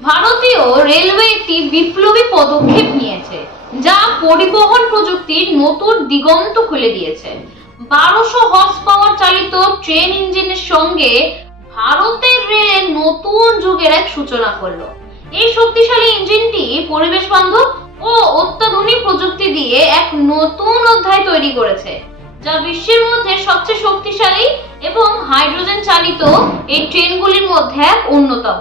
ভারতীয় রেলওয়ে একটি বিপ্লবী পদক্ষেপ নিয়েছে, যা পরিবহন প্রযুক্তির নতুন দিগন্ত খুলে দিয়েছে। বারোশো হর্স পাওয়ার চালিত ট্রেন ইঞ্জিনের সঙ্গে ভারতের রেলের নতুন যুগের এক সূচনা করল। এই শক্তিশালী ইঞ্জিনটি পরিবেশ বান্ধব ও অত্যাধুনিক প্রযুক্তি দিয়ে এক নতুন অধ্যায় তৈরি করেছে, যা বিশ্বের মধ্যে সবচেয়ে শক্তিশালী এবং হাইড্রোজেন চালিত এই ট্রেনগুলির মধ্যে এক অন্যতম।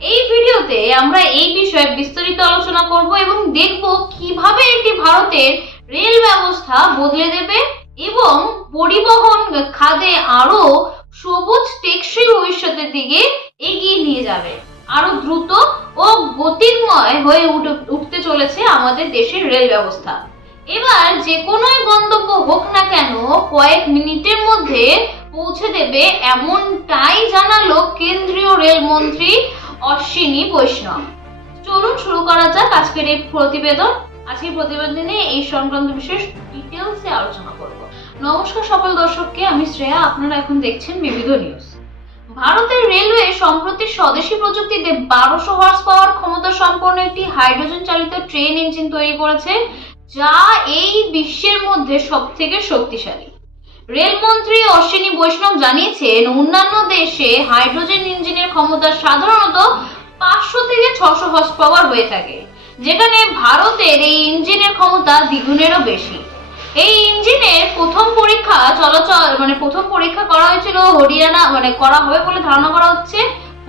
এই ভিডিওতে আমরা এই বিষয়ে বিস্তারিত আলোচনা করব এবং দেখব কীভাবে এটি ভারতের রেল ব্যবস্থা বদলে দেবে এবং পরিবহন খাদে আরও সবুজ টেকসই ভবিষ্যতের দিকে এগিয়ে নিয়ে যাবে। আরও দ্রুত ও গতিময় হয়ে উঠে- উঠতে চলেছে আমাদের দেশের রেল ব্যবস্থা। এবার যে কোনোই গন্তব্য হোক না কেন কয়েক মিনিটের মধ্যে পৌঁছে দেবে এমনটাই জানালো কেন্দ্রীয় রেলমন্ত্রী অশ্বিনী বৈষ্ণব। চলুন শুরু করা যাক আজকের এই প্রতিবেদন। আজকের প্রতিবেদনে এই সংক্রান্ত বিষয়ে ডিটেলসে আলোচনা করব। নমস্কার সকল দর্শককে, আমি শ্রেয়া। আপনারা এখন দেখছেন বিবিধ নিউজ ভারতের রেলওয়ে সম্প্রতি স্বদেশী প্রযুক্তিতে বারোশো হর্স পাওয়ার ক্ষমতা সম্পন্ন একটি হাইড্রোজেন চালিত ট্রেন ইঞ্জিন তৈরি করেছে, যা এই বিশ্বের মধ্যে সব থেকে শক্তিশালী। রেলমন্ত্রী অশ্বিনী বৈষ্ণব জানিয়েছেন, অন্যান্য দেশে হাইড্রোজেন ইঞ্জিনের ক্ষমতা থেকে ছশো হর্স পাওয়ার হয়ে থাকে, যেখানে ভারতের এই ইঞ্জিনের ক্ষমতা দ্বিগুণেরও বেশি। এই ইঞ্জিনের প্রথম পরীক্ষা চলাচল মানে প্রথম পরীক্ষা করা হয়েছিল হরিয়ানা মানে করা হবে বলে ধারণা করা হচ্ছে,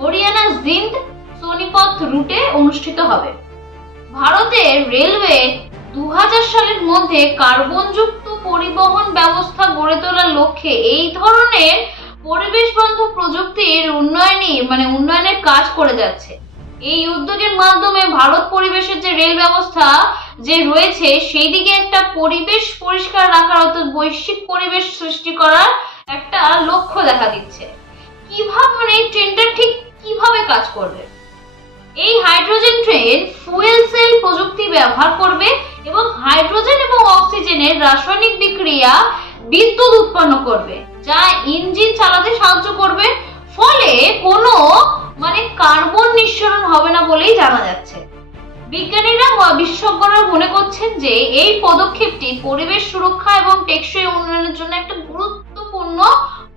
হরিয়ানা জিন্দ সোনিপথ রুটে অনুষ্ঠিত হবে। ভারতের রেলওয়ে দু হাজার সালের মধ্যে কার্বনযুক্ত পরিবহন ব্যবস্থা গড়ে তোলার লক্ষ্যে এই ধরনের পরিবেশ বান্ধব প্রযুক্তির উন্নয়নই মানে উন্নয়নের কাজ করে যাচ্ছে। এই উদ্যোগের মাধ্যমে ভারত পরিবেশের যে রেল ব্যবস্থা যে রয়েছে সেই দিকে একটা পরিবেশ পরিষ্কার রাখার অর্থাৎ বৈশ্বিক পরিবেশ সৃষ্টি করার একটা লক্ষ্য দেখা দিচ্ছে। কীভাবে মানে ট্রেনটা ঠিক কীভাবে কাজ করবে? এই হাইড্রোজেন ট্রেন ফুয়েল সেল প্রযুক্তি ব্যবহার করবে এবং হাইড্রোজেন এবং অক্সিজেনের রাসায়নিক বিক্রিয়া বিদ্যুৎ উৎপন্ন করবে, যা ইঞ্জিন চালাতে সাহায্য করবে ফলে কোনো মানে কার্বন নিঃসরণ হবে না বলেই জানা যাচ্ছে। বিজ্ঞানীরা বিশেষজ্ঞরা মনে করছেন যে এই পদক্ষেপটি পরিবেশ সুরক্ষা এবং টেকসই উন্নয়নের জন্য একটা গুরুত্বপূর্ণ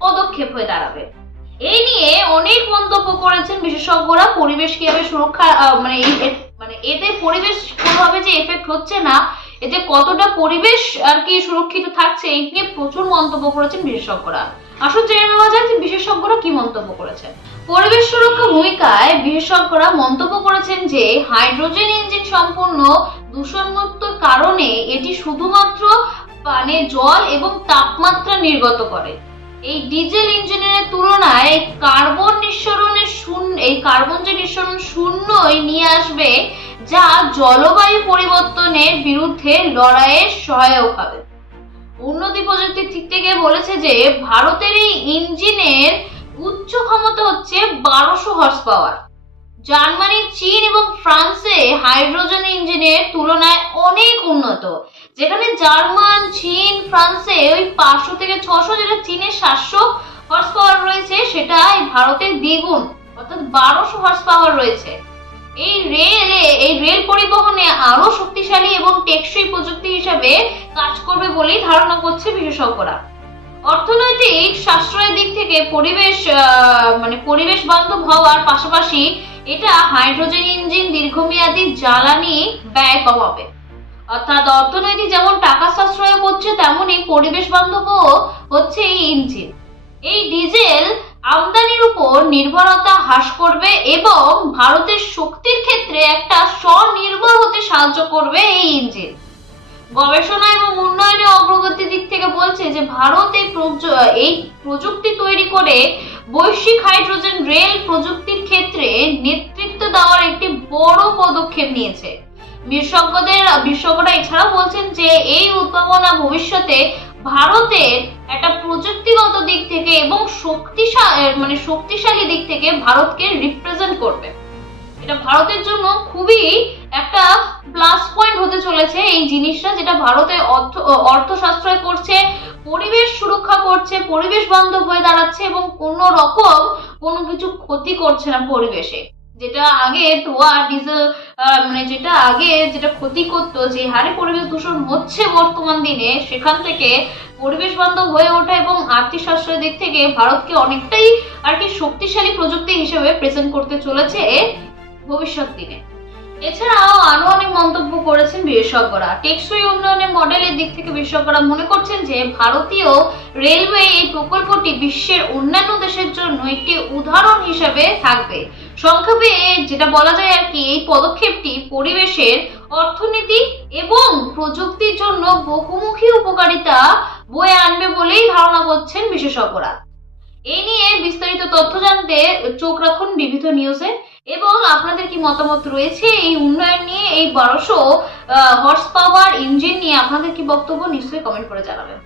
পদক্ষেপ হয়ে দাঁড়াবে। এই নিয়ে অনেক মন্তব্য করেছেন বিশেষজ্ঞরা, পরিবেশ কীভাবে সুরক্ষা মানে মানে এতে পরিবেশ কোনোভাবে যে এফেক্ট হচ্ছে না এতে কতটা পরিবেশ আর কি সুরক্ষিত থাকছে, এই নিয়ে প্রচুর মন্তব্য করেছেন বিশেষজ্ঞরা। আসুন জেনে নেওয়া যাক বিশেষজ্ঞরা কি মন্তব্য করেছেন। পরিবেশ সুরক্ষা ভূমিকায় বিশেষজ্ঞরা মন্তব্য করেছেন যে, হাইড্রোজেন ইঞ্জিন সম্পূর্ণ দূষণমুক্ত কারণে এটি শুধুমাত্র পানে জল এবং তাপমাত্রা নির্গত করে। এই ডিজেল ইঞ্জিনের তুলনায় কার্বন নিঃসরণের শূন্য, এই কার্বন যে নিঃসরণ শূন্যই নিয়ে আসবে, যা জলবায়ু পরিবর্তনের বিরুদ্ধে লড়াইয়ে সহায়ক হবে। উন্নতি প্রযুক্তির দিক থেকে বলেছে যে, ভারতের এই ইঞ্জিনের উচ্চ ক্ষমতা হচ্ছে বারোশো হর্স পাওয়ার জার্মানি, চীন এবং ফ্রান্সে হাইড্রোজেন ইঞ্জিনের তুলনায় অনেক উন্নত। যেখানে জার্মান, চীন, ফ্রান্সে ওই পাঁচশো থেকে ছশো যেটা চীনের সাতশো হর্স পাওয়ার রয়েছে, সেটা এই ভারতের দ্বিগুণ, অর্থাৎ বারোশো হর্স পাওয়ার রয়েছে। এই রেলে এই রেল পরিবহনে আরও শক্তিশালী এবং টেকসই প্রযুক্তি হিসাবে কাজ করবে বলেই ধারণা করছে বিশেষজ্ঞরা। অর্থনৈতিক সাশ্রয়ের দিক থেকে পরিবেশ মানে পরিবেশ বান্ধব হওয়ার পাশাপাশি এটা হাইড্রোজেন ইঞ্জিন দীর্ঘমেয়াদী জ্বালানি ব্যয় কমাবে। অর্থাৎ অর্থনৈতিক যেমন টাকা সাশ্রয় করছে, তেমনি পরিবেশ বান্ধবও হচ্ছে এই ইঞ্জিন। এই ডিজেল আমদানির উপর নির্ভরতা হ্রাস করবে এবং ভারতের শক্তির ক্ষেত্রে একটা স্বনির্ভর হতে সাহায্য করবে এই ইঞ্জিন। গবেষণা এবং উন্নয়নে অগ্রগতির দিক থেকে বলছে যে ভারত এই প্রযুক্তি তৈরি করে বৈশ্বিক হাইড্রোজেন রেল প্রযুক্তির ক্ষেত্রে নেতৃত্ব দেওয়ার একটি বড় পদক্ষেপ নিয়েছে। বিশেষজ্ঞদের, বিশেষজ্ঞরা এছাড়াও বলছেন যে এই উদ্ভাবনা ভবিষ্যতে ভারতের একটা প্রযুক্তিগত দিক থেকে এবং শক্তিশালী মানে শক্তিশালী দিক থেকে ভারতকে রিপ্রেজেন্ট করবে। এটা ভারতের জন্য খুবই একটা প্লাস পয়েন্ট হতে চলেছে এই জিনিসটা যেটা ভারতে অর্থ অর্থ সাশ্রয় করছে, পরিবেশ সুরক্ষা করছে, পরিবেশ বান্ধব হয়ে দাঁড়াচ্ছে এবং কোনো রকম কোনো কিছু ক্ষতি করছে না পরিবেশে। যেটা আগে ধোয়া, ডিজেল মানে যেটা আগে যেটা ক্ষতি করতো, যে হারে পরিবেশ দূষণ হচ্ছে বর্তমান দিনে, সেখান থেকে পরিবেশ বান্ধব হয়ে ওঠা এবং আর্থিক সাশ্রয়ের দিক থেকে ভারতকে অনেকটাই আর কি শক্তিশালী প্রযুক্তি হিসেবে প্রেজেন্ট করতে চলেছে ভবিষ্যৎ দিনে। এছাড়াও আরও অনেক মন্তব্য করেছেন বিশেষজ্ঞরা টেকসই উন্নয়নের মডেলের দিক থেকে বিশেষজ্ঞরা মনে করছেন যে, ভারতীয় রেলওয়ে এই প্রকল্পটি বিশ্বের অন্যান্য দেশের জন্য একটি উদাহরণ হিসেবে থাকবে। সংক্ষেপে যেটা বলা যায় আর কি, এই পদক্ষেপটি পরিবেশের অর্থনীতি এবং প্রযুক্তির জন্য বহুমুখী উপকারিতা বয়ে আনবে বলেই ধারণা করছেন বিশেষজ্ঞরা এই নিয়ে বিস্তারিত তথ্য জানতে চোখ রাখুন বিবিধ নিউজে। এবং আপনাদের কি মতামত রয়েছে এই উন্নয়ন নিয়ে? এই বারোশো হর্স পাওয়ার ইঞ্জিন নিয়ে আপনাদের কি বক্তব্য? নিশ্চয়ই কমেন্ট করে জানাবেন।